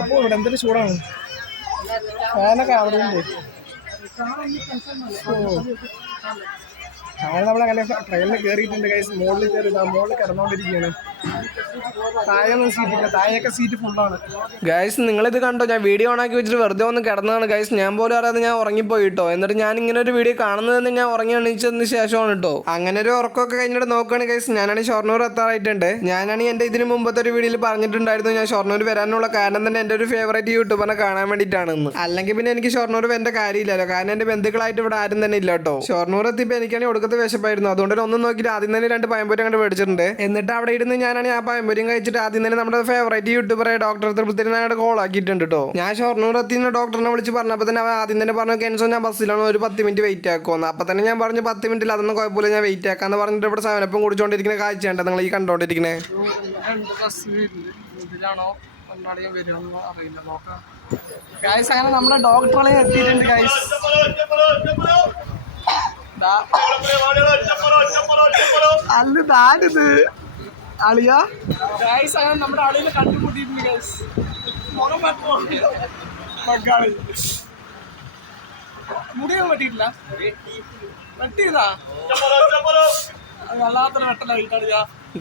അപ്പോൾ ഇവിടെ എന്തൊരു ചൂടാണ്? ഫാനൊക്കെ അവിടെ ഉണ്ട്. അങ്ങനെ നമ്മളങ്ങനെ ട്രെയിനിൽ കയറിയിട്ടുണ്ട് കൈസ് മുകളിൽ കയറി മുകളിൽ കിടന്നുകൊണ്ടിരിക്കുകയാണ് സീറ്റ് ഗൈസ് നിങ്ങളിത് കണ്ടോ? ഞാൻ വീഡിയോ ഓണാക്കി വെച്ചിട്ട് വെറുതെ ഒന്ന് കിടന്നതാണ്. ഗൈസ് ഞാൻ പോലും അറിയാതെ ഞാൻ ഉറങ്ങിപ്പോയി കേട്ടോ എന്നിട്ട് ഞാൻ ഇങ്ങനെ ഒരു വീഡിയോ കാണുന്നതെന്ന് ഞാൻ ഉറങ്ങി എണീച്ചതിന് ശേഷമാണ് കേട്ടോ അങ്ങനെ ഒരു ഉറക്കമൊക്കെ കഴിഞ്ഞിട്ട് നോക്കുകയാണ് ഗൈസ് ഞാനാണ് ഷൊർണൂർ എത്താറായിട്ടുണ്ട്. ഞാനാണ് എന്റെ ഇതിന് മുമ്പത്തെ ഒരു വീഡിയോയിൽ പറഞ്ഞിട്ടുണ്ടായിരുന്നു. ഞാൻ ഷൊർണൂർ വരാനുള്ള കാരണം തന്നെ എന്റെ ഒരു ഫേവറേറ്റ് യൂട്യൂബറിനെ കാണാൻ വേണ്ടിയിട്ടാണെന്ന്. അല്ലെങ്കിൽ പിന്നെ എനിക്ക് ഷൊർണൂർ വേണ്ട കാര്യമില്ലല്ലോ. കാരണം എന്റെ ബന്ധുക്കളായിട്ട് ഇവിടെ ആരും തന്നെ ഇല്ല കേട്ടോ ഷൊർണൂർ എത്തിയപ്പോൾ എനിക്കാണെങ്കിൽ ഒടുക്കത്തെ വിശപ്പായിരുന്നു. അതുകൊണ്ട് തന്നെ ഒന്നും നോക്കിയിട്ട് ആദ്യം തന്നെ രണ്ട് പയമ്പൂരി അങ്ങോട്ട് മേടിച്ചിട്ടുണ്ട്. എന്നിട്ട് അവിടെ ഇരുന്ന് ഞാനാണ് ആ പയമ്പൂരിയും കഴിച്ചിട്ട് ആദ്യം തന്നെ നമ്മുടെ ഫേവറേറ്റ് യൂട്യൂബറെ ഡോക്ടർ തൃപ്തിനെ അങ്ങോട്ട് കോൾ ആക്കിയിട്ടുണ്ട് കേട്ടോ ഞാൻ ഷൊർണൂർ എത്തിന്ന് ഡോക്ടറിനെ വിളിച്ച് പറഞ്ഞപ്പോൾ തന്നെ അവൻ ആദ്യം തന്നെ പറഞ്ഞു കെൻസോ ഞാൻ ബസ്സിലാണ് ഒരു പത്ത് മിനിറ്റ് വെയിറ്റ് ആക്കുമെന്ന് അപ്പോൾ തന്നെ ഞാൻ പറഞ്ഞു പത്ത് മിനിറ്റിൽ അതൊന്നും കുഴപ്പമില്ല. ഞാൻ വെയിറ്റ് ആക്കാന്ന് പറഞ്ഞിട്ട് ഇവിടെ സാധനപ്പം കുടിച്ചോണ്ടിരിക്കുന്ന കാഴ്ചയുണ്ട് നിങ്ങൾ ഈ കണ്ടോണ്ടിരിക്കുന്നത് അറിയില്ല നോക്കാം. അങ്ങനെ നമ്മുടെ ഡോക്ടറെ എത്തിയിട്ടുണ്ട് ഗൈസ് അല്ല താനിത് അളിയ. അങ്ങനെ നമ്മുടെ അളിയിൽ കണ്ടുമുട്ടിയിട്ടുണ്ട് മക്കാളി മുടിയൊന്നും പറ്റിയിട്ടില്ല വെട്ടിയതാ?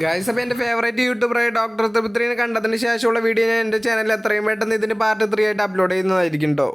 ഗൈസ് എന്റെ ഫേവറേറ്റ് യൂട്യൂബറായ ഡോക്ടർ തൃപ്തിനെ കണ്ടതിന് ശേഷമുള്ള വീഡിയോ ഞാൻ എന്റെ ചാനലിൽ എത്രയും പെട്ടെന്ന് ഇതിന് പാർട്ട് ത്രീ ആയിട്ട് അപ്ലോഡ് ചെയ്യുന്നതായിരിക്കും കേട്ടോ